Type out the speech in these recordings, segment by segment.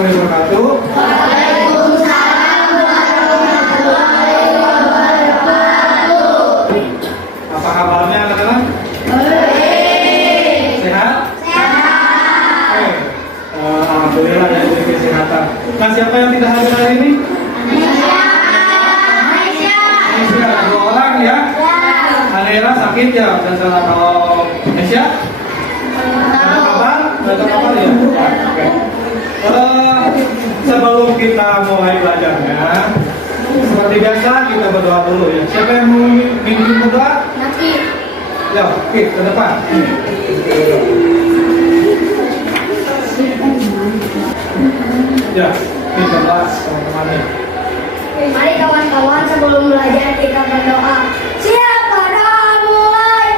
warahmatullahi wabarakatuh. Waalaikumsalam warahmatullahi wabarakatuh. Apa kabarnya anak-anak? Baik. Sehat? Sehat. Oke. Alhamdulillah ya diberi kesehatan. Nah, siapa yang tidak hadir hari ini? Aisyah, 2 orang ya. Anela sakit ya, dan kalau Aisyah? Ada kabar? Ada kabar ya? Oke. Sebelum kita mulai belajarnya, seperti biasa kita berdoa dulu ya. Siapa yang mau mimpin berdoa? Nanti. Ya, oke, ke depan. Ya, ini berdoa teman-temannya. Mari kawan-kawan, sebelum belajar kita berdoa. Siapa doa mulai?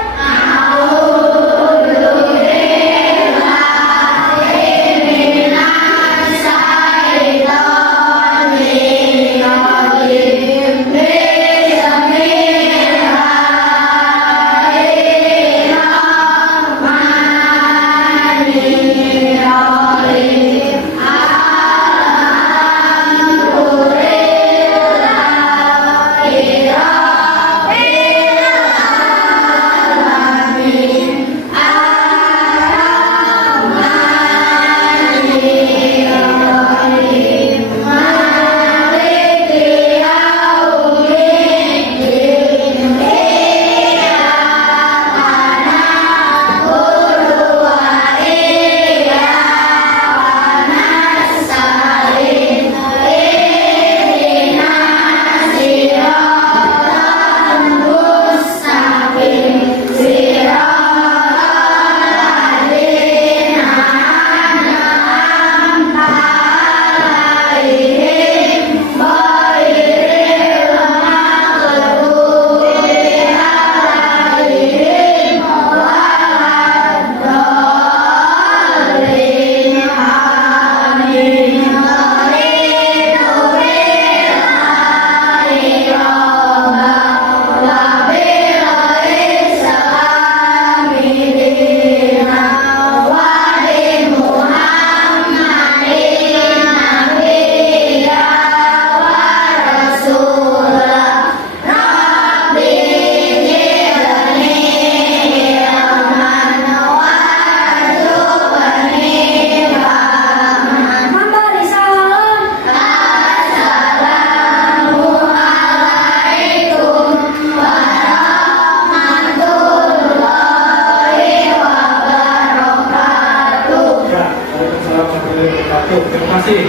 Terima kasih.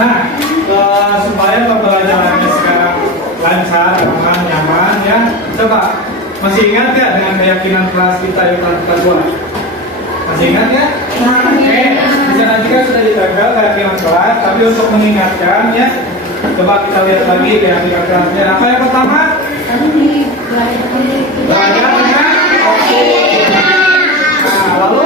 Nah, supaya pembelajarannya sekarang lancar, aman, nyaman ya. Coba, masih ingat ya dengan keyakinan kelas kita yang kita buat? Masih ingat ya? Oke, bisa nanti kan sudah ditempel keyakinan kelas, tapi untuk mengingatkan ya, coba kita lihat lagi keyakinan kelasnya. Apa yang pertama? Belajar dengan waktu. Nah, lalu?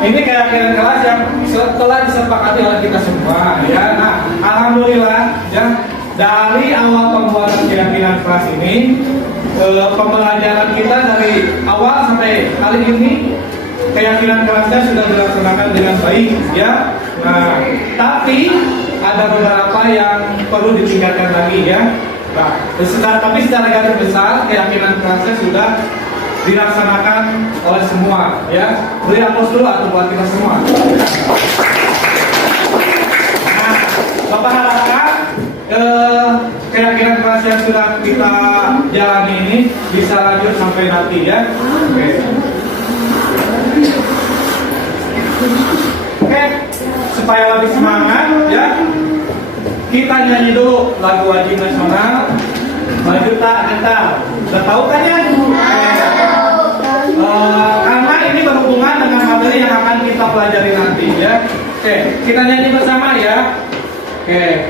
Ini keyakinan kelas yang telah disepakati oleh kita semua ya. Nah, alhamdulillah ya, dari awal pembuatan keyakinan kelas ini pembelajaran kita dari awal sampai kali ini keyakinan kelasnya sudah dilaksanakan dengan baik ya. Nah, tapi ada beberapa yang perlu ditingkatkan lagi ya. Nah, tapi secara garis besar keyakinan kelasnya sudah dilaksanakan oleh semua ya. Beri aplaus dulu atau buat kita semua. Nah, Bapak harapkan keyakinan kelas yang sudah kita jalani ini bisa lanjut sampai nanti ya. Oke, supaya lebih semangat ya, kita nyanyi dulu lagu wajib nasional Maju Tak Gentar. Udah tahu kan ya? Karena ini berhubungan dengan materi yang akan kita pelajari nanti ya. Oke, kita nyanyi bersama ya. Oke.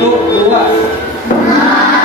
Tuh, 2.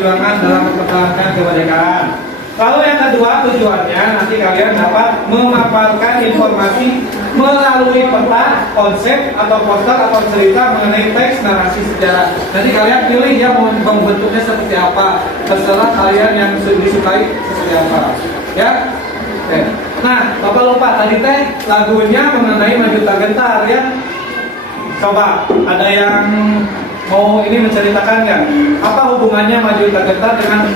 perjuangan dalam mempertahankan kemerdekaan. Lalu yang kedua tujuannya nanti kalian dapat memaparkan informasi melalui peta, konsep atau poster atau cerita mengenai teks narasi sejarah. Nanti kalian pilih ya mau bentuknya seperti apa, terserah kalian yang disukai seperti apa. Ya. Oke. Nah, Bapak lupa tadi teh lagunya mengenai Maju Tak Gentar ya. Coba ada yang mau ini menceritakan nggak? Apa hubungannya Maju Tak Gentar dengan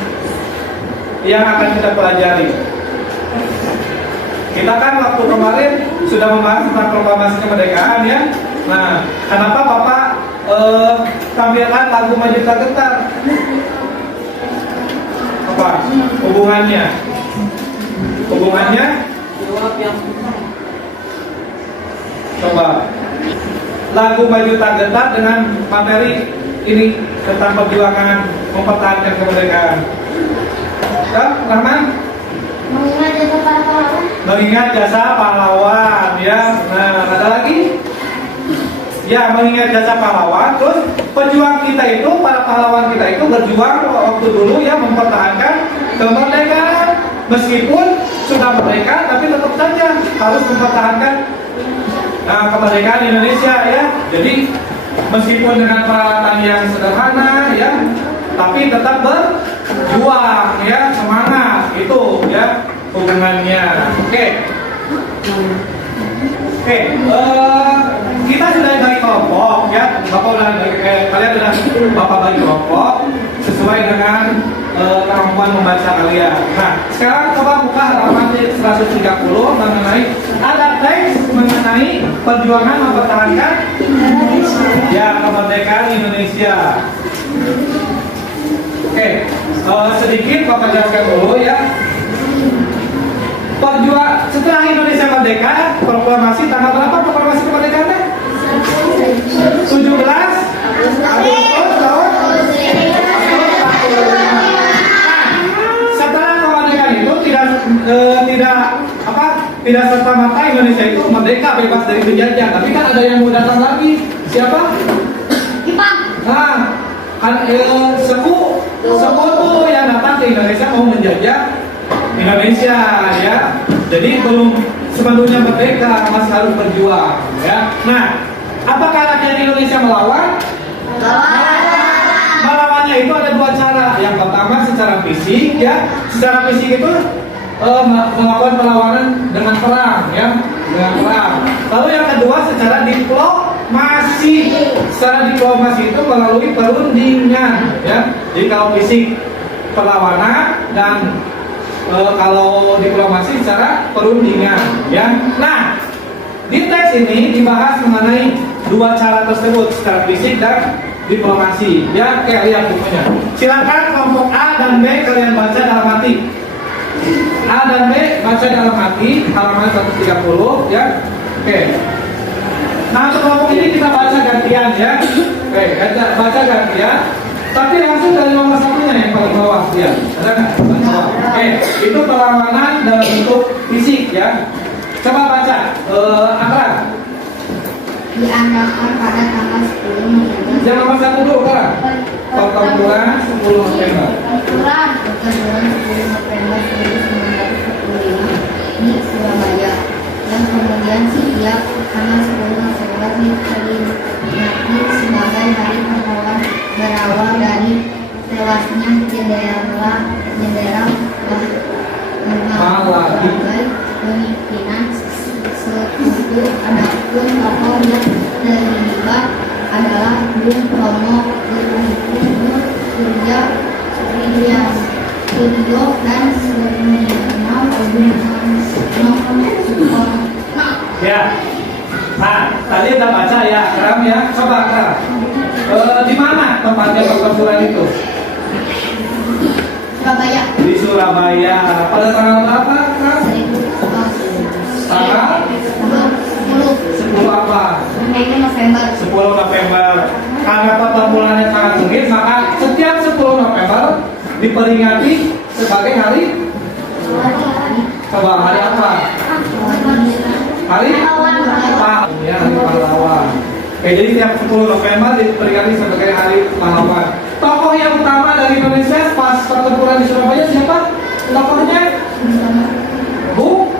yang akan kita pelajari? Kita kan waktu kemarin sudah membahas tentang proklamasi kemerdekaan ya. Nah, kenapa Bapak tampilkan lagu Maju Tak Gentar? Apa hubungannya? Hubungannya? Coba. Lagu Maju Tak Gentar dengan materi ini tentang perjuangan mempertahankan kemerdekaan. Ya, Rahman? Mengingat jasa para pahlawan. Mengingat jasa pahlawan ya. Nah, ada lagi? Ya, mengingat jasa pahlawan. Terus pejuang kita itu, para pahlawan kita itu berjuang waktu dulu ya mempertahankan kemerdekaan. Meskipun sudah merdeka, tapi tetap saja harus mempertahankan kemerdekaan Indonesia ya. Jadi meskipun dengan peralatan yang sederhana ya, tapi tetap berjuang ya, semangat itu ya hubungannya. Oke. Kita sudah bagi kelompok ya. Kalian sudah Bapak bagi kelompok sesuai dengan kemampuan membaca kalian. Nah, sekarang coba buka halaman 130 mengenai ada teks mengenai perjuangan mempertahankan ya kemerdekaan Indonesia. Oke, sedikit Bapak jelaskan dulu ya. Setelah Indonesia merdeka, proklamasi tanggal berapa proklamasi kemerdekaannya? 17 Agustus tahun. Setelah kemerdekaan itu tidak serta-merta Indonesia itu merdeka bebas dari penjajah, tapi kan ada yang mau datang lagi. Siapa? Jepang. Nah, Seku tuh yang datang ke Indonesia mau menjajah Indonesia ya. Jadi belum sepenuhnya merdeka, masih harus berjuang ya. Nah, apakah rakyat Indonesia melawan? Melawannya itu ada dua cara. Yang pertama secara fisik ya. Secara fisik itu melakukan perlawanan dengan perang ya, dengan perang. Lalu yang kedua secara diplomasi. Secara diplomasi itu melalui perundingan ya. Jadi kalau fisik perlawanan dan kalau diplomasi secara perundingan ya. Nah, di teks ini dibahas mengenai dua cara tersebut, secara fisik dan diplomasi ya. Kayak lihat bukunya. Silakan kelompok A dan B kalian baca dalam hati. A dan B baca dalam hati halaman 130 ya. Oke. Nah, untuk kelompok ini kita baca gantian ya. Oke, baca gantian. Tapi langsung dari nomor satunya yang paling bawah ya. Ada nggak? Oke, itu perlawanan dalam bentuk fisik ya. Coba baca. Akra. Diadakan pada tanggal 10 November. Yang nomor satu dulu kan? Pertempuran 10 November. Pertempuran 10 November 1945 di Surabaya. Dan kemudian setiap tanggal 10 November diperingati sebagai hari pahlawan berawal dari tewasnya Jenderal sebagai pemimpinan sekutu. Adapun tokoh yang terlibat adalah Bung Tomo, Gubernur Surya Suryo dan Sumirno Sukorno. Ya. Nah, tadi udah baca ya, Kram ya. Coba Kram. Di mana tempatnya pertempuran itu? Surabaya. Di Surabaya. Pada tanggal berapa, Kram? Tanggal 10 apa? 10 November. Karena pertempurannya sangat sengit, maka setiap 10 November diperingati sebagai hari. Coba hari apa? Hari pahlawan. Ya, hari pahlawan. Oke, jadi setiap 10 November diperingati sebagai hari pahlawan. Tokoh yang utama dari Indonesia pas pertempuran di Surabaya siapa? Tokohnya? Bung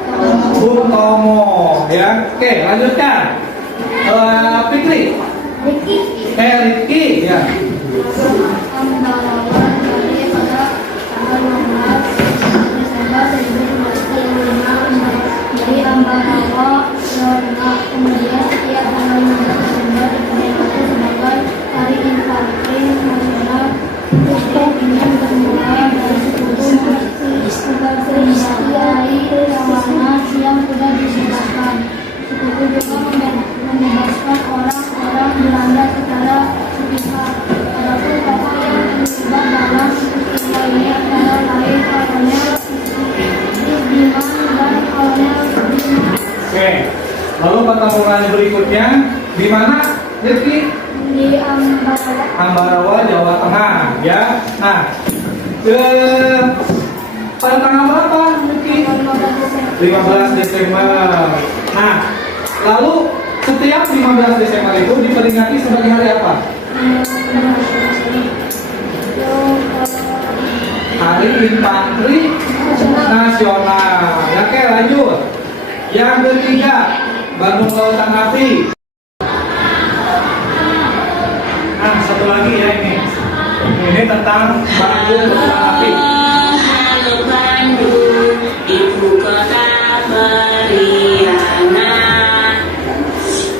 Tomo, ya. Oke, lanjutkan. Fikri. Rifki, ya. Ambarawa dari pada tanggal 16 Desember 1945 dari Ambarawa Lorna. Kemudian setiap tanggal 16 Desember diperingati sebagai Hari Infanteri Nasional untuk ingin bermula dari sekutu seperti hari Rawanas yang sudah disebutkan. Sekutu juga membebaskan orang-orang Belanda secara sepihak. Adapun tokoh yang terlibat dalam peristiwa ini antara lain Kolonel Sudirman dan Kolonel Sudirman. Oke. Lalu pertempuran berikutnya di mana? Rifki? Di Ambarawa. Ambarawa, Jawa Tengah, ya. Nah, pada tanggal berapa, Rifki? 15 Desember. Nah, lalu setiap 15 Desember itu diperingati sebagai hari apa? Hari Infanteri Nasional. Ya, oke, lanjut. Yang ketiga, Bandung Lautan Api. Nah, satu lagi ya ini. Ini tentang Bandung Lautan Api. Halo Bandung, ibu kota Periana.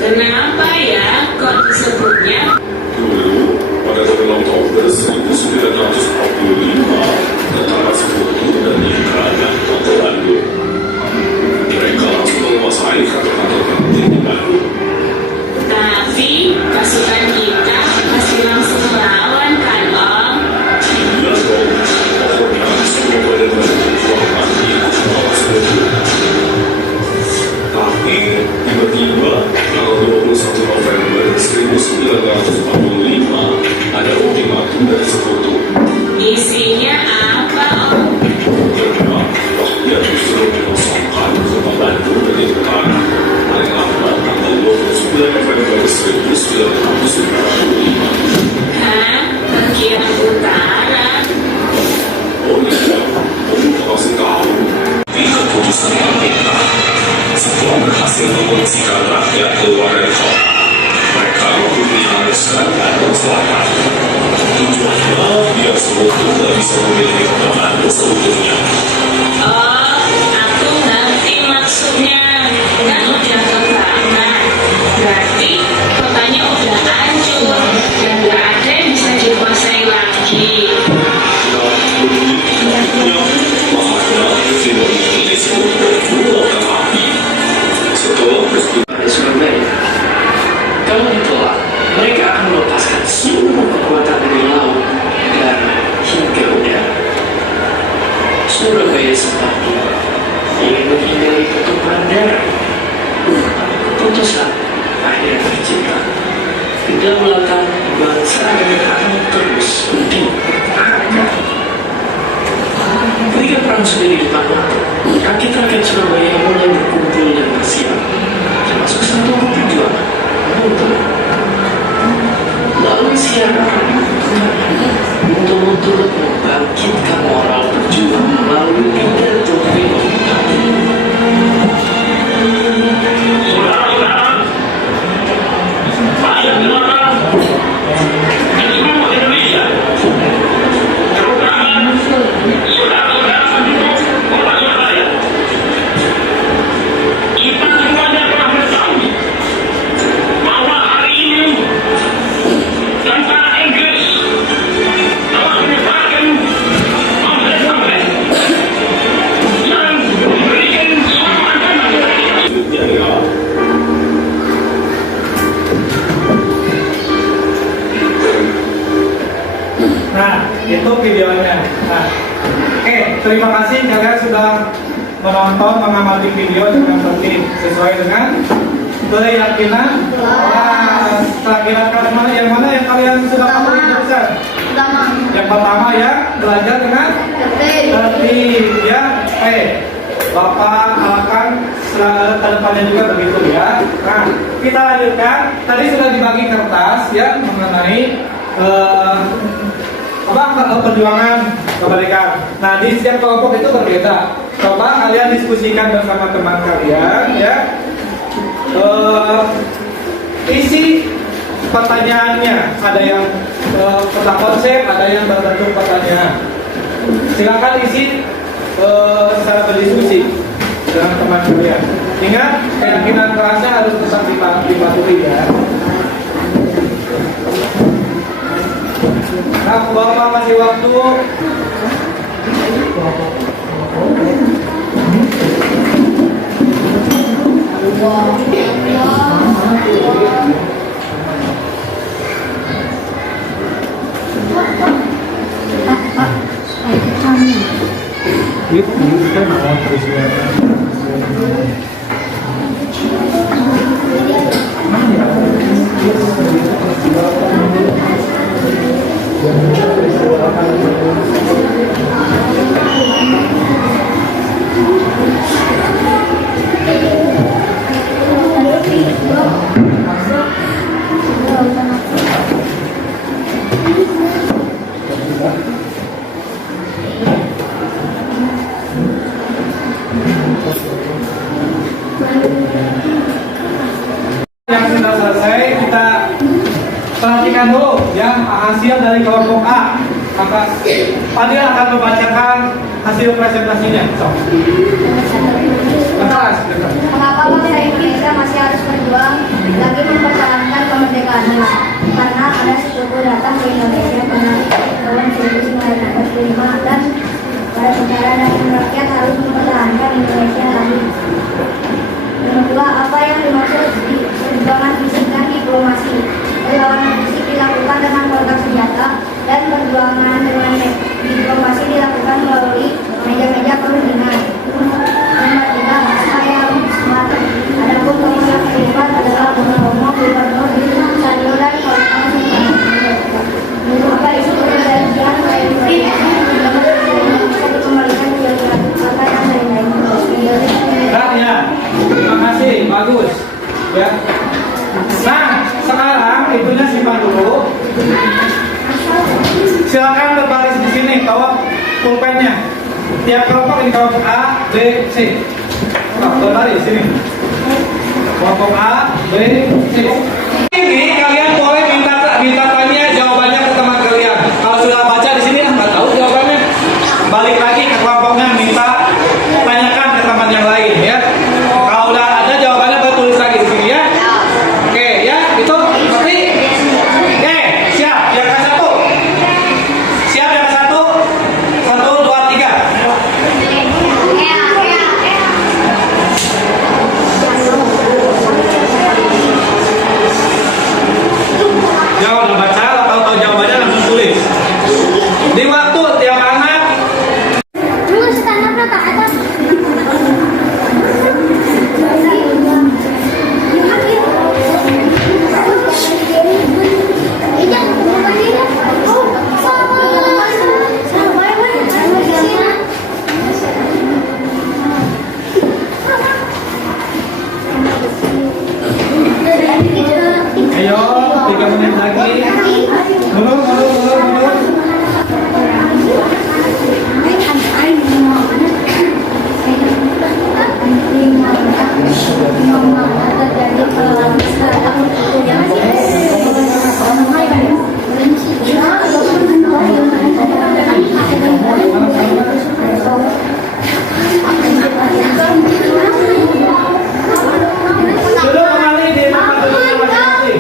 Kenapa ya kok disebutnya? Dulu, pada bulan Oktober 1945, tentara Sekutu dan Indranya kota Bandung. Mereka langsung menguasai kantor-kantor penting di Bandung. Tapi pasukan kita pasti langsung melawan kan Om? Iya dong, pokoknya semua badan-badan perjuangan ikut melawan Sekutu. Tapi, tiba-tiba, tanggal 21 November 1945, ada ultimatum dari Sekutu. Isinya apa Om? Karena rakyat disuruh mengosongkan kota Bandung dari utara paling lambat tanggal 29 November 1945. Hah? Bagian utara? Oh iya, kamu pasti tahu. Di keputusan pemerintah, setelah berhasil mengungsikan rakyat keluar dari kota, mereka diharuskan Bandung Selatan. Tujuannya biar Sekutu tidak bisa memiliki kota Bandung seutuhnya. Oh, aku ngerti maksudnya. Kan udah kebakar. Berarti kotanya udah hancur dan gak ada yang bisa dikuasai lagi. Makanya film ini disebut Bandung Lautan Api. Setelah peristiwa pada Surabaya. Kalau ditolak, mereka akan melepaskan seluruh kekuatan dari laut, darat, hingga udara. Surabaya seperti ingin menghindari pertumpahan darah. Keputusan akhirnya tercipta. Kedaulatan bangsa akan terus diangkat. Ketika perang sudah di depan mata, rakyat-rakyat Surabaya mulai berkumpul dan bersiap, termasuk satu perjuangan untuk melalui siaran untuk turut membangkitkan moral berjuang melalui pidato film. Nah, itu videonya. Nah, oke, terima kasih kalian sudah menonton, mengamati video dengan tertib sesuai dengan keyakinan. Wah, keyakinan kalian mana? Yang mana yang kalian sudah pahami jurusan? Yang pertama ya, belajar dengan tertib ya. Bapak akan ke depannya juga begitu ya. Nah, kita lanjutkan. Tadi sudah dibagi kertas ya mengenai apa perjuangan kemerdekaan. Nah, di setiap kelompok itu berbeda. Coba kalian diskusikan bersama teman kalian, ya. Isi pertanyaannya, ada yang tentang konsep, ada yang berbentuk pertanyaan. Silakan isi secara berdiskusi dengan teman kalian. Ingat, keyakinan kerasnya harus tetap dipatuhi, ya. Nah, Bapak masih waktu. Yang sudah selesai kita perhatikan dulu ya hasil dari kelompok A. Maka Fadil akan membacakan hasil presentasinya. So. Mengapa bangsa Indonesia masih harus berjuang lagi mempertahankan kemerdekaannya? Karena ada suku datang ke Indonesia pada tahun 1945 dan para negara dan rakyat harus mempertahankan Indonesia lagi. Yang kedua, apa yang dimaksud di perjuangan fisik dan diplomasi? Perlawanan fisik dilakukan dengan kontak senjata dan perjuangan dengan diplomasi dilakukan melalui meja-meja perundingan. Nomor tiga, saya semata. Adapun pemuda kehidupan adalah Romo Gubernur Sadio dan kawan-kawan. Maka isu perjanjian bisa dikembalikan ke kata yang lain-lain. Ya, terima kasih, bagus. Ya. Nah, sekarang itunya simpan dulu. Silakan berbaris di sini, bawa pulpennya. Tiap kelompok ini kelompok A, B, C. Nah, berbaris sini. Kelompok A, B, C. Ini kalian boleh minta tanya jawabannya ke teman kalian. Kalau sudah baca di sini nggak tahu jawabannya, balik lagi ke kelompoknya minta tanyakan ke teman yang lain, ya. Kalau udah ada jawabannya baru tulis lagi di sini, ya. Oke, ya, itu ngerti? Oke, siap. Yang ke satu. Siap yang ke satu. 1, 2, 3. Jawab udah baca, atau tahu jawabannya langsung tulis. Di waktu tiap anak. Terus tangannya ke atas. Ayo, 3 menit lagi. Mundur. Duduk kembali di tempat duduk masing-masing.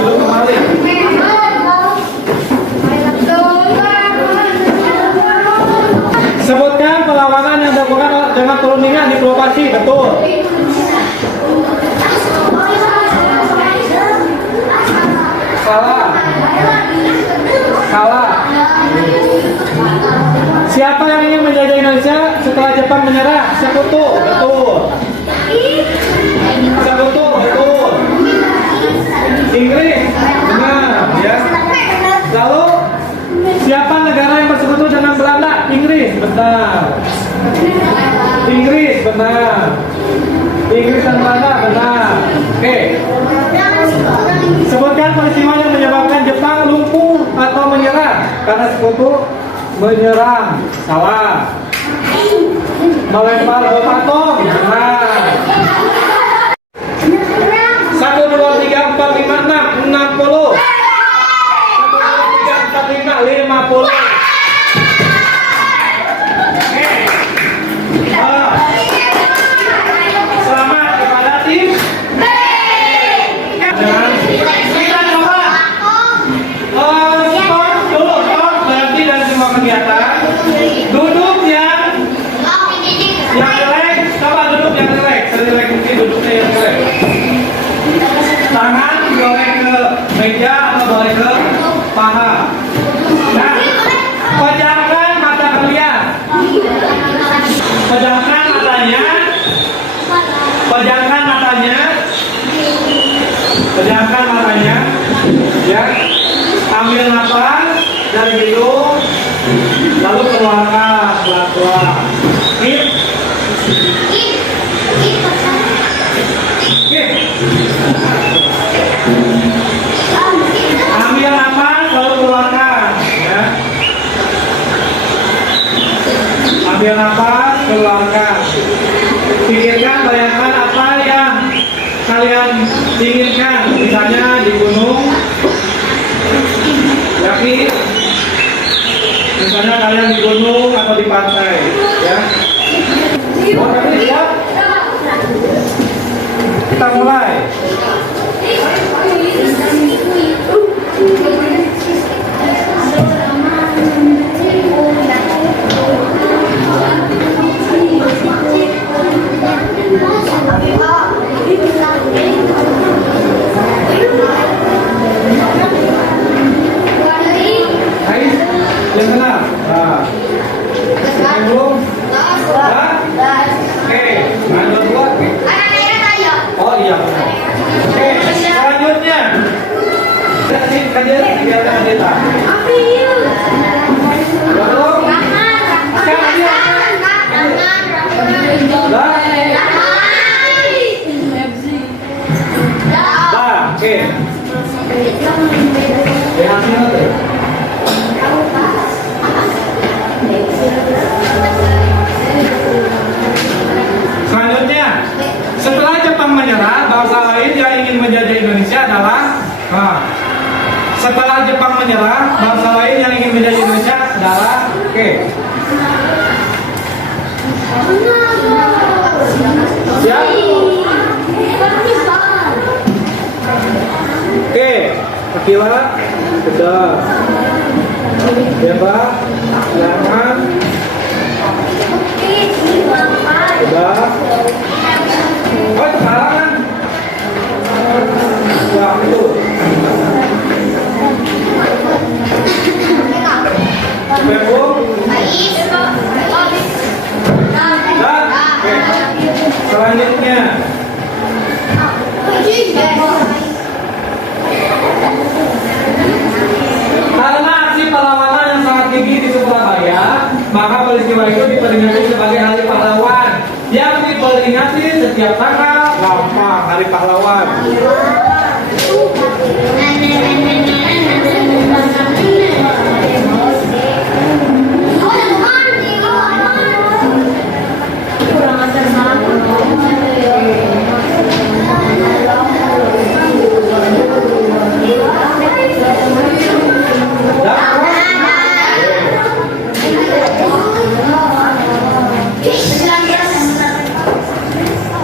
Duduk kembali. Sebutkan perlawanan yang dilakukan dengan perundingan diplomasi, betul. Salah. Siapa yang ingin menjajah Indonesia setelah Jepang menyerah? Sekutu, betul. Sekutu, betul. Inggris, benar, ya. Lalu siapa negara yang bersekutu dengan Belanda? Inggris, benar. Inggris, benar. Inggris dan Belanda, benar. Oke. Sebutkan peristiwa yang menyebabkan Jepang lumpuh atau menyerah. karena sekutu menyerang, salah. Melempar patung, benar. 1, 2, 3, 4, 5, 6, 60. 1, 2, 3, 4, 5, 50. Selamat kepada tim B. Dan kita coba stop dulu, stop berhenti dari semua kegiatan. Duduk yang jelek, coba duduk yang jelek. Jelek mungkin duduknya yang jelek. Tangan boleh ke meja atau boleh ke paha. Nah, pejamkan mata kalian. Pejamkan matanya. Pejamkan matanya. Pejamkan matanya. Ya. Ambil nafas dari hidung. Lalu keluarkan pelan-pelan. Keep. Keep. Ambil nafas lalu keluarkan. Ya. Ambil nafas, keluarkan. Pikirkan, bayangkan apa yang kalian inginkan. Misalnya di gunung, yakin. Misalnya kalian di gunung atau di pantai, ya. Oke, siap? Kita mulai. Hai, yang benar. Nah, yang belum? Dah? Oke, ada dua. Oh iya. Oke, selanjutnya. Kasih kajian kegiatan kita. Belum? Dah? Dah, oke. Hasilnya tuh. Selanjutnya, setelah Jepang menyerah, bangsa lain yang ingin menjajah Indonesia adalah setelah Jepang menyerah, bangsa lain yang ingin menjajah Indonesia adalah siap? Oke, Akila, sudah. Ya Pak, jangan. Sudah. Oh, sekarang. Ya, itu. Bebo. Dan, oke. Selanjutnya. Karena aksi perlawanan yang sangat tinggi di Surabaya, maka peristiwa itu diperingati sebagai Hari Pahlawan yang diperingati setiap tanggal 8 Hari Pahlawan.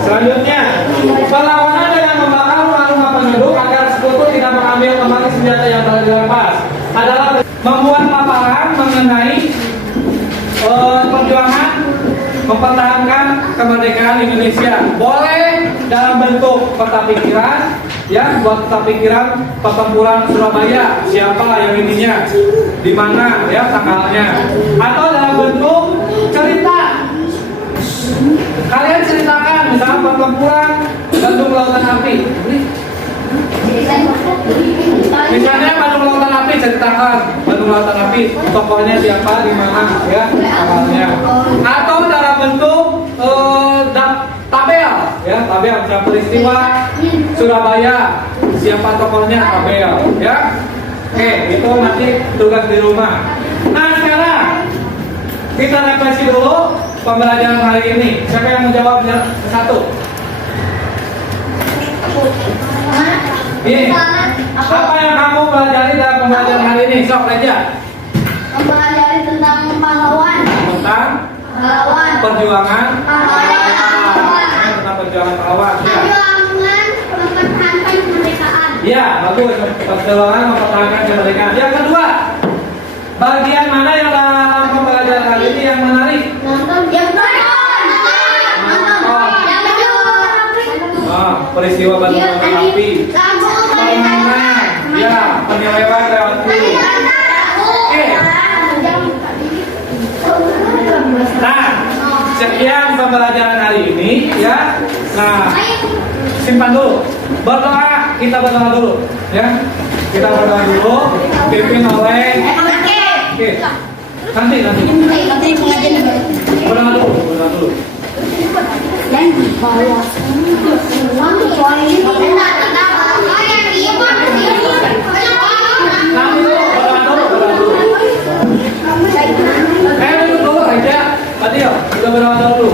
Selanjutnya, perlawanan dengan membakar rumah-rumah penduduk agar sekutu tidak mengambil kembali senjata yang telah dirampas adalah membuat paparan mengenai perjuangan mempertahankan kemerdekaan Indonesia. Boleh dalam bentuk peta pikiran, ya, buat peta pikiran pertempuran Surabaya, siapa yang ininya, di mana, ya, tanggalnya, atau dalam bentuk cerita. Kalian ceritakan misalnya pertempuran Bandung Lautan Api. Misalnya Bandung Lautan Api, ceritakan Bandung Lautan Api, tokohnya siapa, di mana, ya, awalnya. Atau dalam bentuk tabel, ya, tabel peristiwa Surabaya, siapa tokohnya, tabel, ya. Oke, itu nanti tugas di rumah. Nah sekarang kita refleksi dulu pembelajaran hari ini. Siapa yang menjawab satu? Ini apa yang kamu pelajari dalam pembelajaran hari ini? Sok aja. Mempelajari tentang pahlawan. Tentang Pahlawan. perjuangan Pahlawan. tentang perjuangan pahlawan. Ya. Perjuangan mempertahankan kemerdekaan. Ya, bagus. Perjuangan mempertahankan kemerdekaan. Yang kedua, bagian mana yang dalam pembelajaran hari ini yang menarik? Nonton. Yang nonton. Yang Oh, peristiwa bantuan api. Permainan. Ya, penyelewan lewat film. Oke. Nah, sekian pembelajaran hari ini ya. Nah, simpan dulu. Berdoa, kita berdoa dulu ya. Kita berdoa dulu, dipimpin oleh oke. Nanti. Nanti pengajian Berdoa dulu. yang di bawah. Nanti dulu, berdoa dulu. Duduk dulu aja. Tadi ya, kita berdoa dulu.